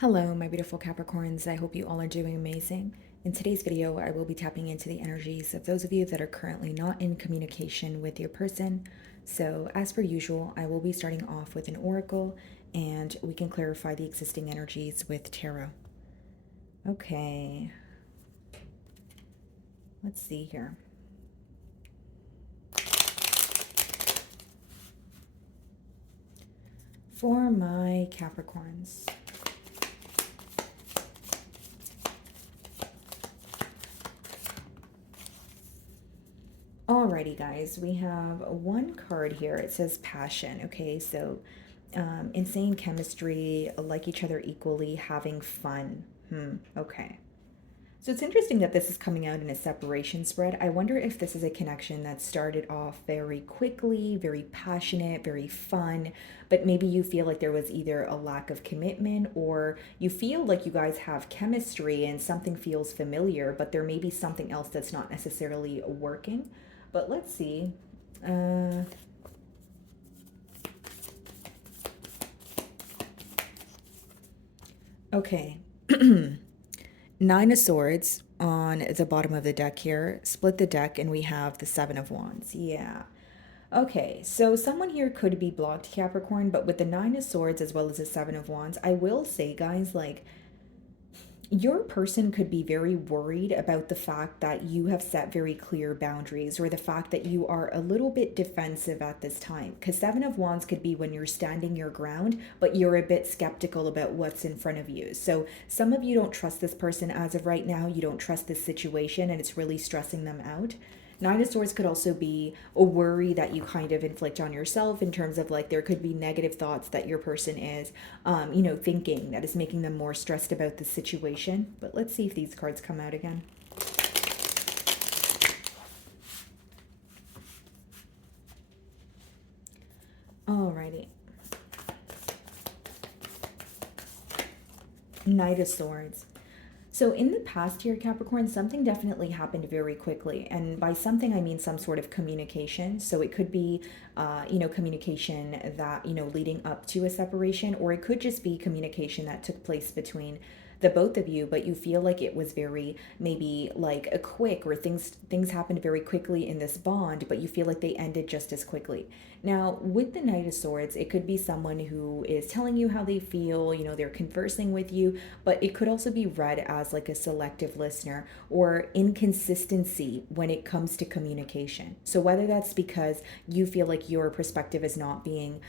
Hello, my beautiful Capricorns. I hope you all are doing amazing. In today's video, I will be tapping into the energies of those of you that are currently not in communication with your person. So, as per usual, I will be starting off with an oracle and we can clarify the existing energies with tarot. Okay, let's see here. For my Capricorns. Alrighty, guys, we have one card here. It says passion. Okay, so insane chemistry, like each other equally, having fun. Okay. So it's interesting that this is coming out in a separation spread. I wonder if this is a connection that started off very quickly, very passionate, very fun, but maybe you feel like there was either a lack of commitment or you feel like you guys have chemistry and something feels familiar, but there may be something else that's not necessarily working. But let's see. Uh, okay. Nine of Swords on the bottom of the deck here. Split the deck and we have the Seven of Wands. Yeah. Okay, so someone here could be blocked, Capricorn, but with the Nine of Swords as well as the Seven of Wands, I will say, guys, like, your person could be very worried about the fact that you have set very clear boundaries or the fact that you are a little bit defensive at this time. Because Seven of Wands could be when you're standing your ground, but you're a bit skeptical about what's in front of you. So some of you don't trust this person as of right now. You don't trust this situation, and it's really stressing them out. Nine of Swords could also be a worry that you kind of inflict on yourself in terms of like there could be negative thoughts that your person is, thinking that is making them more stressed about the situation. But let's see if these cards come out again. Alrighty. Knight of Swords. So in the past year, Capricorn, something definitely happened very quickly. And by something, I mean some sort of communication. So it could be, communication that, leading up to a separation, or it could just be communication that took place between the both of you, but you feel like it was very maybe like a quick, or things happened very quickly in this bond, but you feel like they ended just as quickly. Now with the Knight of Swords, it could be someone who is telling you how they feel, they're conversing with you, but it could also be read as like a selective listener or inconsistency when it comes to communication. So whether that's because you feel like your perspective is not being,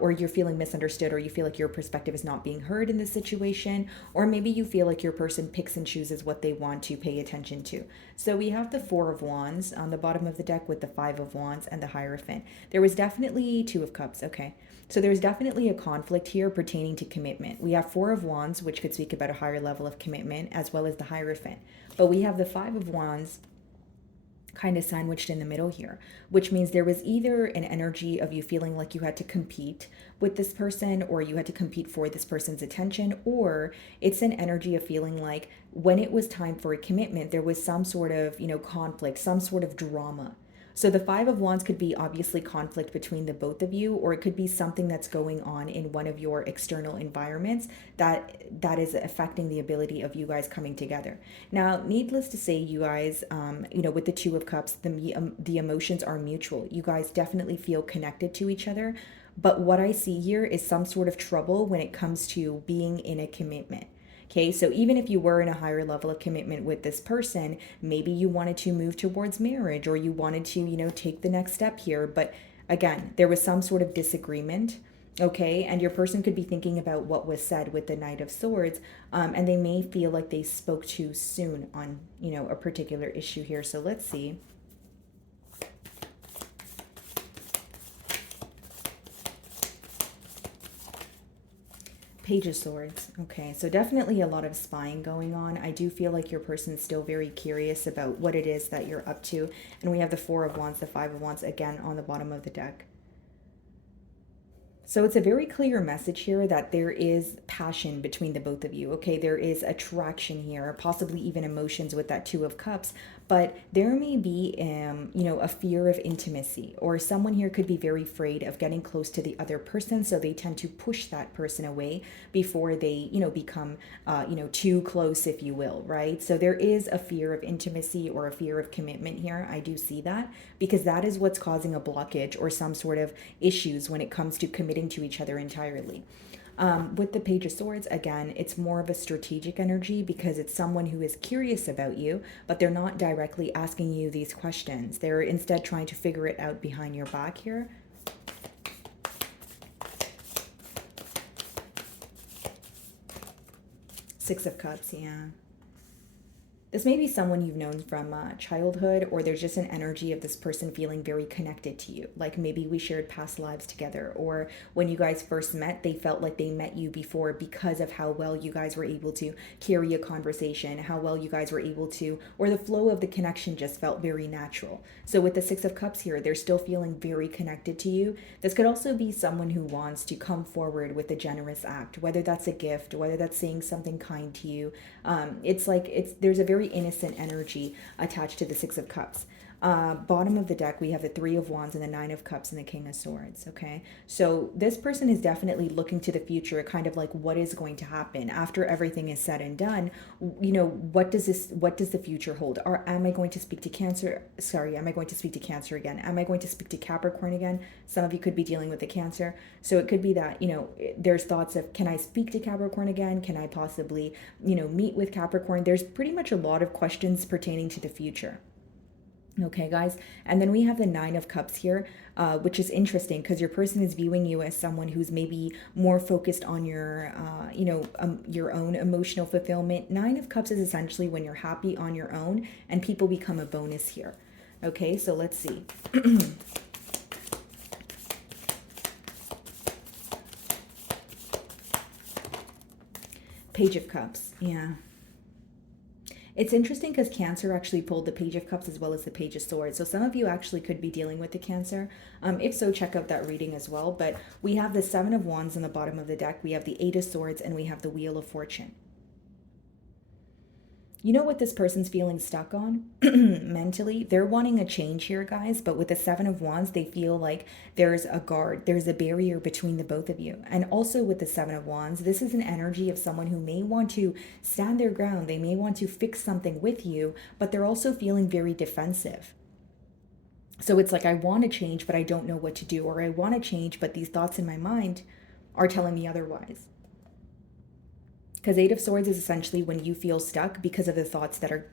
or you're feeling misunderstood, or you feel like your perspective is not being heard in this situation, or maybe you feel like your person picks and chooses what they want to pay attention to. So we have the Four of Wands on the bottom of the deck with the Five of Wands and the Hierophant. There was definitely Two of Cups. Okay. So there's definitely a conflict here pertaining to commitment. We have Four of Wands, which could speak about a higher level of commitment, as well as the Hierophant. But we have the Five of Wands kind of sandwiched in the middle here, which means there was either an energy of you feeling like you had to compete with this person or you had to compete for this person's attention, or it's an energy of feeling like when it was time for a commitment, there was some sort of, conflict, some sort of drama. So the Five of Wands could be obviously conflict between the both of you, or it could be something that's going on in one of your external environments that is affecting the ability of you guys coming together. Now, needless to say, you guys, with the Two of Cups, the emotions are mutual. You guys definitely feel connected to each other. But what I see here is some sort of trouble when it comes to being in a commitment. Okay, so even if you were in a higher level of commitment with this person, maybe you wanted to move towards marriage or you wanted to, take the next step here. But again, there was some sort of disagreement. Okay, and your person could be thinking about what was said with the Knight of Swords, and they may feel like they spoke too soon on, a particular issue here. So let's see. Page of Swords. Okay, so definitely a lot of spying going on. I do feel like your person's still very curious about what it is that you're up to. And we have the Four of Wands, the Five of Wands again on the bottom of the deck. So it's a very clear message here that there is passion between the both of you. Okay, there is attraction here, possibly even emotions with that Two of Cups. But there may be, a fear of intimacy, or someone here could be very afraid of getting close to the other person, so they tend to push that person away before they, become, too close, if you will, right? So there is a fear of intimacy or a fear of commitment here. I do see that because that is what's causing a blockage or some sort of issues when it comes to committing to each other entirely. With the Page of Swords, again, it's more of a strategic energy because it's someone who is curious about you, but they're not directly asking you these questions. They're instead trying to figure it out behind your back here. Six of Cups, yeah. This may be someone you've known from childhood, or there's just an energy of this person feeling very connected to you. Like maybe we shared past lives together, or when you guys first met, they felt like they met you before because of how well you guys were able to carry a conversation, how well you guys were able to, or the flow of the connection just felt very natural. So with the Six of Cups here, they're still feeling very connected to you. This could also be someone who wants to come forward with a generous act, whether that's a gift, whether that's saying something kind to you. There's a very innocent energy attached to the Six of Cups. Bottom of the deck, we have the Three of Wands and the Nine of Cups and the King of Swords. Okay, so this person is definitely looking to the future, kind of like what is going to happen after everything is said and done. What does the future hold? Or am I going to speak to Cancer? Sorry, am I going to speak to Cancer again? Am I going to speak to Capricorn again? Some of you could be dealing with the Cancer, so it could be that there's thoughts of, can I speak to Capricorn again? Can I possibly meet with Capricorn? There's pretty much a lot of questions pertaining to the future. Okay, guys. And then we have the Nine of Cups here, which is interesting because your person is viewing you as someone who's maybe more focused on your own emotional fulfillment. Nine of Cups is essentially when you're happy on your own and people become a bonus here. Okay, so let's see. Page of Cups, yeah. It's interesting because Cancer actually pulled the Page of Cups as well as the Page of Swords. So some of you actually could be dealing with the Cancer. If so, check out that reading as well. But we have the Seven of Wands on the bottom of the deck. We have the Eight of Swords and we have the Wheel of Fortune. You know what this person's feeling stuck on mentally? They're wanting a change here, guys, but with the Seven of Wands, they feel like there's a guard, there's a barrier between the both of you. And also with the Seven of Wands, this is an energy of someone who may want to stand their ground. They may want to fix something with you, but they're also feeling very defensive. So it's like, I want to change, but I don't know what to do, or I want to change, but these thoughts in my mind are telling me otherwise. Because Eight of Swords is essentially when you feel stuck because of the thoughts that are,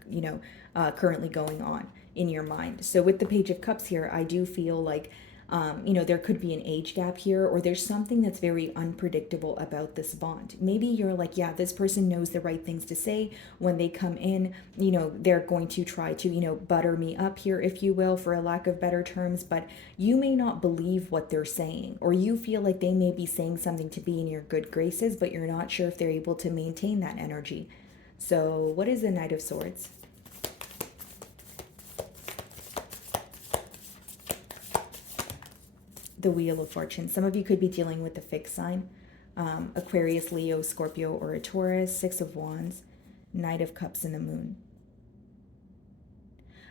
currently going on in your mind. So with the Page of Cups here, I do feel like, there could be an age gap here, or there's something that's very unpredictable about this bond. Maybe you're like, yeah, this person knows the right things to say when they come in, they're going to try to, butter me up here, if you will, for a lack of better terms, but you may not believe what they're saying, or you feel like they may be saying something to be in your good graces, but you're not sure if they're able to maintain that energy. So what is the Knight of Swords? The Wheel of Fortune. Some of you could be dealing with the fixed sign. Aquarius, Leo, Scorpio, or a Taurus. Six of Wands, Knight of Cups, and the Moon.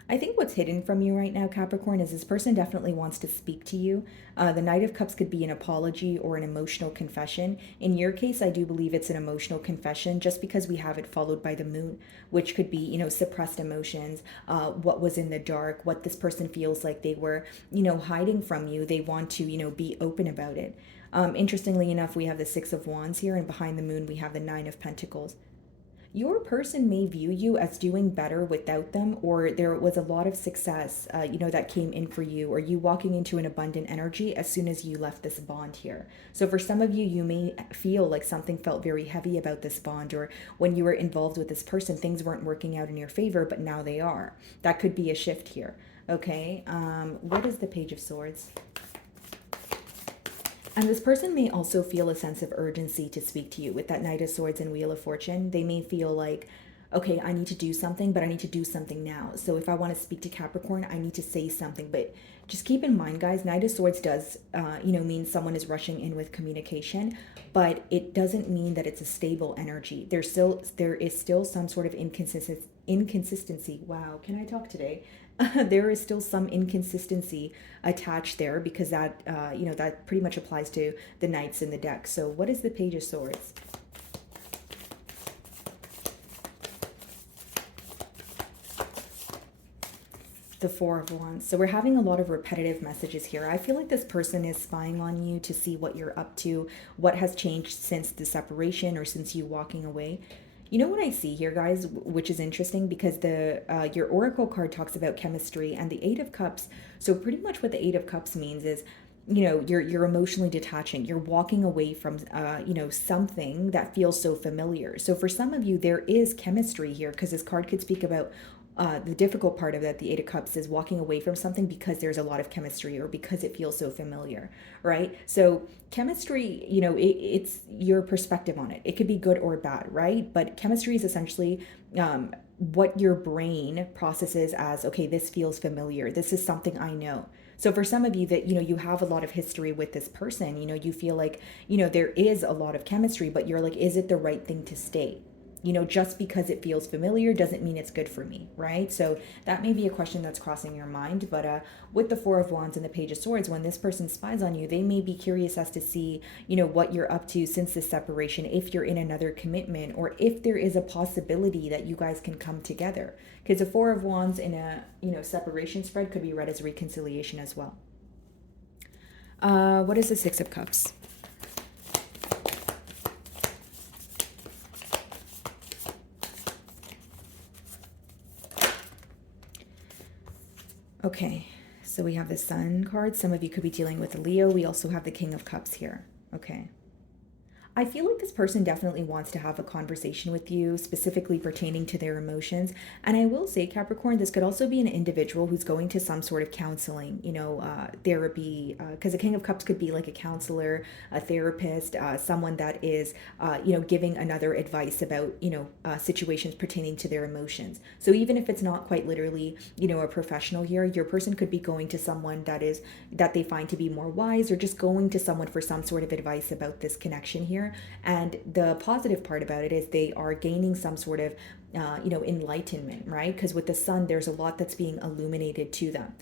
I think what's hidden from you right now, Capricorn, is this person definitely wants to speak to you. The Knight of Cups could be an apology or an emotional confession. In your case, I do believe it's an emotional confession just because we have it followed by the Moon, which could be, suppressed emotions, what was in the dark, what this person feels like they were, hiding from you. They want to, be open about it. Interestingly enough, we have the Six of Wands here, and behind the Moon, we have the Nine of Pentacles. Your person may view you as doing better without them, or there was a lot of success, that came in for you, or you walking into an abundant energy as soon as you left this bond here. So for some of you, you may feel like something felt very heavy about this bond, or when you were involved with this person, things weren't working out in your favor, but now they are. That could be a shift here. Okay, what is the Page of Swords? And this person may also feel a sense of urgency to speak to you with that Knight of Swords and Wheel of Fortune. They may feel like, okay, I need to do something, but I need to do something now. So if I want to speak to Capricorn, I need to say something. But just keep in mind, guys, Knight of Swords does, mean someone is rushing in with communication, but it doesn't mean that it's a stable energy. There is still some sort of inconsistency. Wow, can I talk today? There is still some inconsistency attached there because that pretty much applies to the knights in the deck. So what is the Page of Swords? The Four of Wands. So we're having a lot of repetitive messages here. I feel like this person is spying on you to see what you're up to, what has changed since the separation or since you walking away. You know what I see here, guys, which is interesting because your Oracle card talks about chemistry and the Eight of Cups. So pretty much what the Eight of Cups means is, you're emotionally detaching. You're walking away from something that feels so familiar. So for some of you, there is chemistry here because this card could speak about the difficult part of that, the Eight of Cups, is walking away from something because there's a lot of chemistry or because it feels so familiar, right? So chemistry, it's your perspective on it. It could be good or bad, right? But chemistry is essentially what your brain processes as, okay, this feels familiar. This is something I know. So for some of you that, you have a lot of history with this person, you feel like, there is a lot of chemistry, but you're like, is it the right thing to stay? Just because it feels familiar doesn't mean it's good for me, right? So that may be a question that's crossing your mind. But with the Four of Wands and the Page of Swords, when this person spies on you, they may be curious as to see, what you're up to since the separation, if you're in another commitment, or if there is a possibility that you guys can come together. Because the Four of Wands in a, separation spread could be read as reconciliation as well. What is the Six of Cups? Okay, so we have the Sun card. Some of you could be dealing with a Leo. We also have the King of Cups here. Okay. I feel like this person definitely wants to have a conversation with you, specifically pertaining to their emotions. And I will say, Capricorn, this could also be an individual who's going to some sort of counseling, therapy, because the King of Cups could be like a counselor, a therapist, someone that is, giving another advice about, situations pertaining to their emotions. So even if it's not quite literally, a professional here, your person could be going to someone that they find to be more wise, or just going to someone for some sort of advice about this connection here. And the positive part about it is they are gaining some sort of, enlightenment, right? Because with the Sun, there's a lot that's being illuminated to them.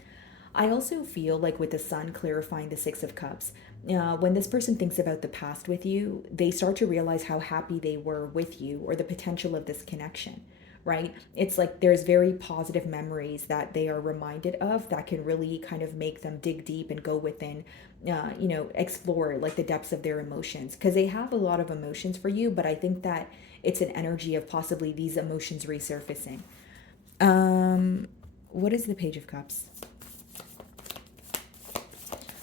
I also feel like with the Sun clarifying the Six of Cups, when this person thinks about the past with you, they start to realize how happy they were with you or the potential of this connection, right? It's like there's very positive memories that they are reminded of that can really kind of make them dig deep and go within, explore like the depths of their emotions, because they have a lot of emotions for you, but I think that it's an energy of possibly these emotions resurfacing. What is the Page of Cups?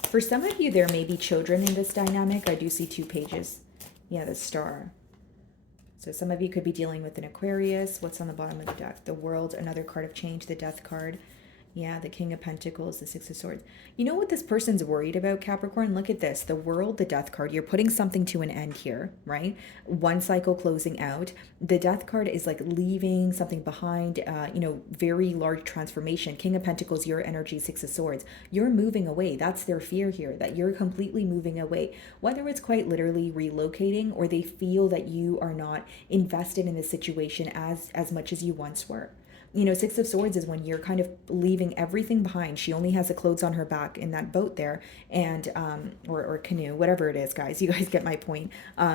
For some of you, there may be children in this dynamic. I do see two pages. Yeah, the Star. So some of you could be dealing with an Aquarius. What's on the bottom of the deck? The World, another card of change, the Death card. Yeah, the King of Pentacles, the Six of Swords. You know what this person's worried about, Capricorn? Look at this. The World, the Death card. You're putting something to an end here, right? One cycle closing out. The Death card is like leaving something behind, very large transformation. King of Pentacles, your energy, Six of Swords. You're moving away. That's their fear here, that you're completely moving away. Whether it's quite literally relocating or they feel that you are not invested in the situation as much as you once were. Six of Swords is when you're kind of leaving everything behind. She only has the clothes on her back in that boat there, and or canoe, whatever it is, guys. You guys get my point.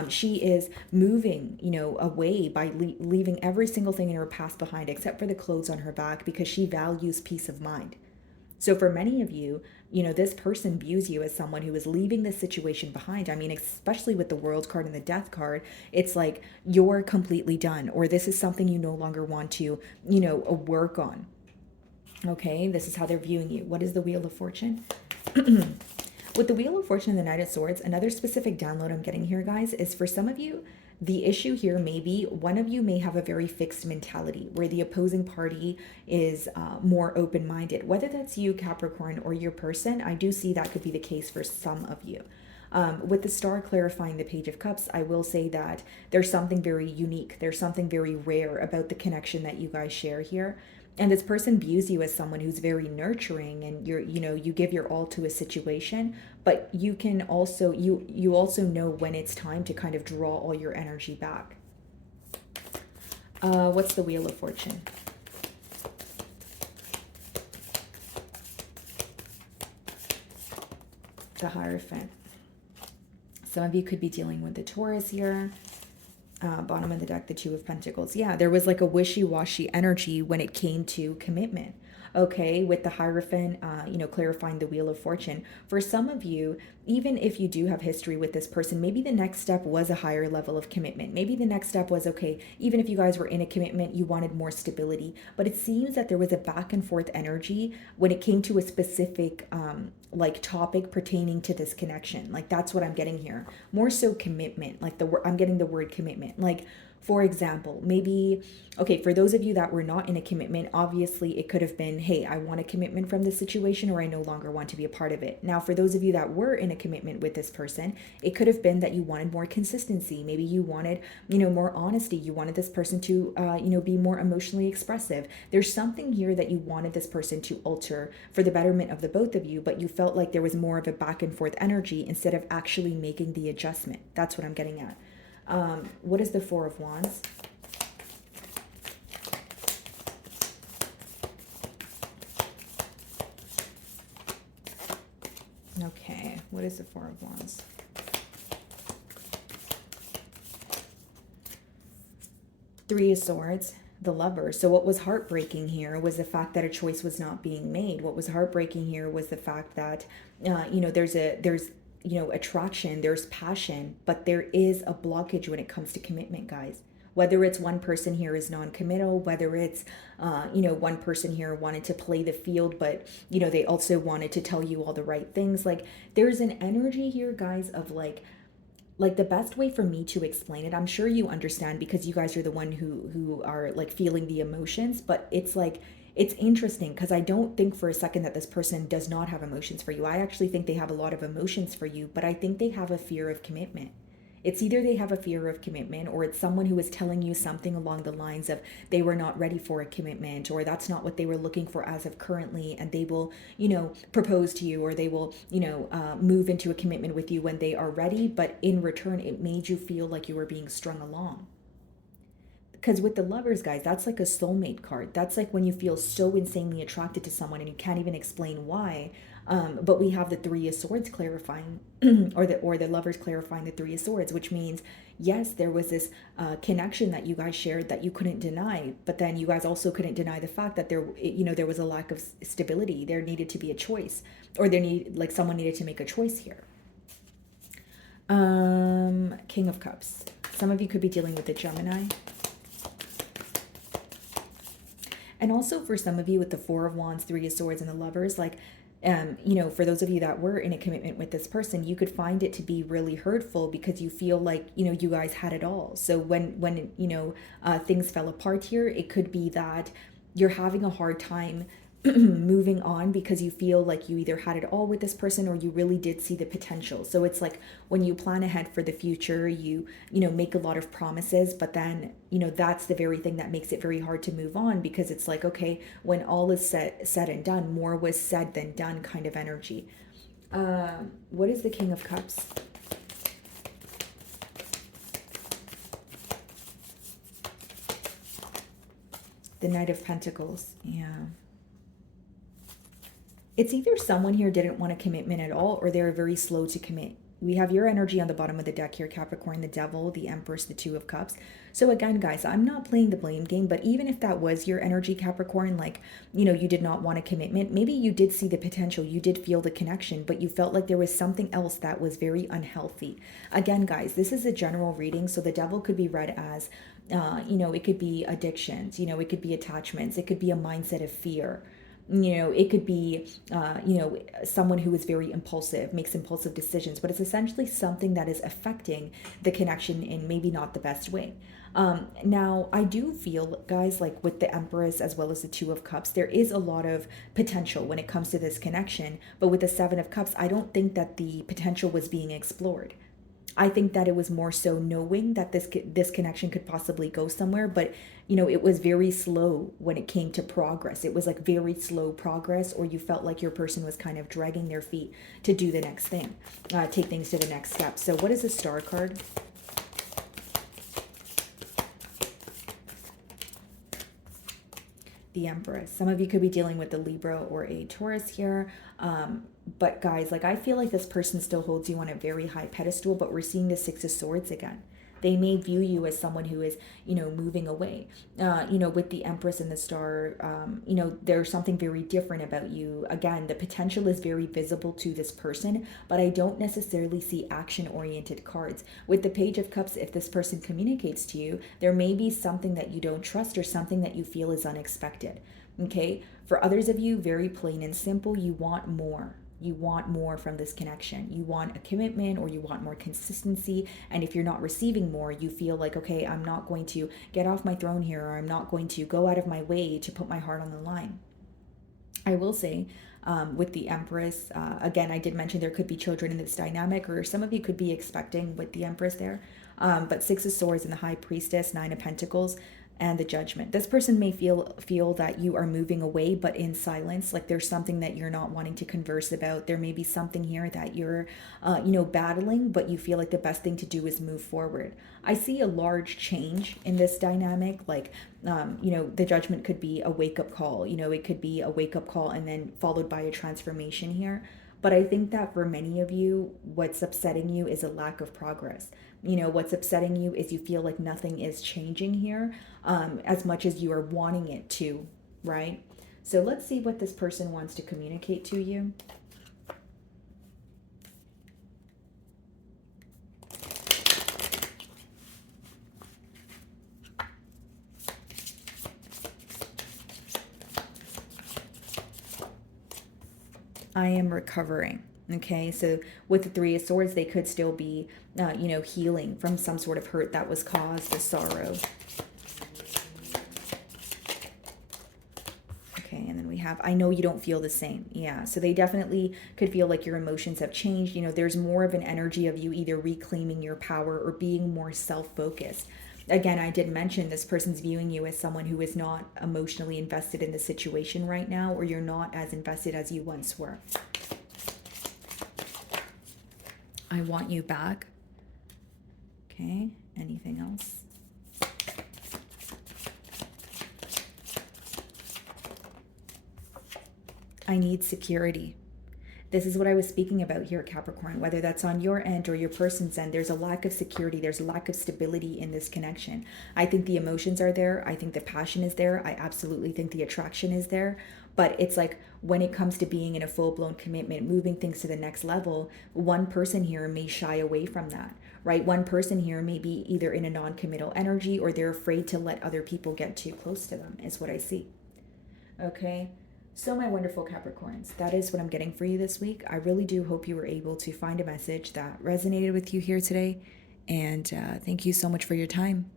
She is moving, away by leaving every single thing in her past behind, except for the clothes on her back, because she values peace of mind. So for many of you, this person views you as someone who is leaving this situation behind. I mean, especially with the World card and the Death card, it's like you're completely done, or this is something you no longer want to, work on. Okay, this is how they're viewing you. What is the Wheel of Fortune? With the Wheel of Fortune and the Knight of Swords, another specific download I'm getting here, guys, is for some of you, the issue here may be one of you may have a very fixed mentality where the opposing party is more open-minded. Whether that's you, Capricorn, or your person, I do see that could be the case for some of you. With the star clarifying the Page of Cups, I will say that there's something very unique, there's something very rare about the connection that you guys share here. And this person views you as someone who's very nurturing, and you give your all to a situation, but you can also you also know when it's time to kind of draw all your energy back. What's the Wheel of Fortune? The Hierophant. Some of you could be dealing with the Taurus here. Bottom of the deck, the Two of Pentacles. Yeah, there was like a wishy-washy energy when it came to commitment. Okay, with the Hierophant, clarifying the Wheel of Fortune. For some of you, even if you do have history with this person, maybe the next step was a higher level of commitment. Maybe the next step was, okay, even if you guys were in a commitment, you wanted more stability. But it seems that there was a back and forth energy when it came to a specific topic pertaining to this connection. Like, that's what I'm getting here. More so commitment. Like, I'm getting the word commitment. Like, for example, maybe, okay, for those of you that were not in a commitment, obviously it could have been, hey, I want a commitment from this situation, or I no longer want to be a part of it. Now, for those of you that were in a commitment with this person, it could have been that you wanted more consistency. Maybe you wanted, more honesty. You wanted this person to, be more emotionally expressive. There's something here that you wanted this person to alter for the betterment of the both of you, but you felt like there was more of a back and forth energy instead of actually making the adjustment. That's what I'm getting at. What is the Four of Wands? Okay, what is the Four of Wands? Three of Swords, the Lover. So what was heartbreaking here was the fact that a choice was not being made. What was heartbreaking here was the fact that, there's attraction, there's passion, but there is a blockage when it comes to commitment, guys. Whether it's one person here is non-committal, whether it's, one person here wanted to play the field, but, they also wanted to tell you all the right things. Like, there's an energy here, guys, of like the best way for me to explain it, I'm sure you understand because you guys are the one who are like feeling the emotions, but it's like, it's interesting because I don't think for a second that this person does not have emotions for you. I actually think they have a lot of emotions for you, but I think they have a fear of commitment. It's either they have a fear of commitment, or it's someone who is telling you something along the lines of they were not ready for a commitment, or that's not what they were looking for as of currently, and they will, propose to you, or they will, move into a commitment with you when they are ready, but in return, it made you feel like you were being strung along. Because with the Lovers, guys, that's like a soulmate card. That's like when you feel so insanely attracted to someone and you can't even explain why. But we have the Three of Swords clarifying, or the Lovers clarifying the Three of Swords, which means, yes, there was this connection that you guys shared that you couldn't deny, but then you guys also couldn't deny the fact that there was a lack of stability. There needed to be a choice, or someone needed to make a choice here. King of Cups. Some of you could be dealing with the Gemini. And also for some of you with the Four of Wands, Three of Swords, and the Lovers, for those of you that were in a commitment with this person, you could find it to be really hurtful because you feel like, you guys had it all. So when things fell apart here, it could be that you're having a hard time moving on because you feel like you either had it all with this person or you really did see the potential. So it's like when you plan ahead for the future, you make a lot of promises, but then, that's the very thing that makes it very hard to move on, because it's like, okay, when all is said and done, more was said than done kind of energy. What is the King of Cups? The Knight of Pentacles. Yeah. It's either someone here didn't want a commitment at all, or they're very slow to commit. We have your energy on the bottom of the deck here, Capricorn, the Devil, the Empress, the Two of Cups. So again, guys, I'm not playing the blame game, but even if that was your energy, Capricorn, you did not want a commitment, maybe you did see the potential, you did feel the connection, but you felt like there was something else that was very unhealthy. Again, guys, this is a general reading, so the Devil could be read as, it could be addictions, it could be attachments, it could be a mindset of fear. It could be, someone who is very impulsive, makes impulsive decisions, but it's essentially something that is affecting the connection in maybe not the best way. Now, I do feel, guys, like with the Empress as well as the Two of Cups, there is a lot of potential when it comes to this connection. But with the Seven of Cups, I don't think that the potential was being explored. I think that it was more so knowing that this connection could possibly go somewhere, but it was very slow when it came to progress. It was like very slow progress, or you felt like your person was kind of dragging their feet to do the next thing, take things to the next step. So, what is the Star card? The Empress. Some of you could be dealing with a Libra or a Taurus here. But guys, like I feel like this person still holds you on a very high pedestal, but we're seeing the Six of Swords again. They may view you as someone who is, moving away. With the Empress and the Star, there's something very different about you. Again, the potential is very visible to this person, but I don't necessarily see action-oriented cards. With the Page of Cups, if this person communicates to you, there may be something that you don't trust or something that you feel is unexpected. Okay? For others of you, very plain and simple, you want more. You want more from this connection. You want a commitment, or you want more consistency. And if you're not receiving more, you feel like, okay, I'm not going to get off my throne here, or I'm not going to go out of my way to put my heart on the line. I will say, with the Empress, again, I did mention there could be children in this dynamic, or some of you could be expecting with the Empress there. But Six of Swords and the High Priestess, Nine of Pentacles, and the Judgment. This person may feel that you are moving away, but in silence. Like there's something that you're not wanting to converse about. There may be something here that you're, battling, but you feel like the best thing to do is move forward. I see a large change in this dynamic. Like, the Judgment could be a wake-up call. It could be a wake-up call and then followed by a transformation here. But I think that for many of you, what's upsetting you is a lack of progress. What's upsetting you is you feel like nothing is changing here, as much as you are wanting it to, right? So let's see what this person wants to communicate to you. I am recovering. Okay, so with the Three of Swords, they could still be, healing from some sort of hurt that was caused, the sorrow. Okay, and then we have, I know you don't feel the same. Yeah, so they definitely could feel like your emotions have changed. There's more of an energy of you either reclaiming your power or being more self-focused. Again, I did mention this person's viewing you as someone who is not emotionally invested in the situation right now, or you're not as invested as you once were. I want you back. Okay, anything else? I need security. This is what I was speaking about here, Capricorn. Whether that's on your end or your person's end, there's a lack of security. There's a lack of stability in this connection. I think the emotions are there. I think the passion is there. I absolutely think the attraction is there. But it's like when it comes to being in a full-blown commitment, moving things to the next level, one person here may shy away from that, right? One person here may be either in a non-committal energy, or they're afraid to let other people get too close to them, is what I see. Okay? So my wonderful Capricorns, that is what I'm getting for you this week. I really do hope you were able to find a message that resonated with you here today. And thank you so much for your time.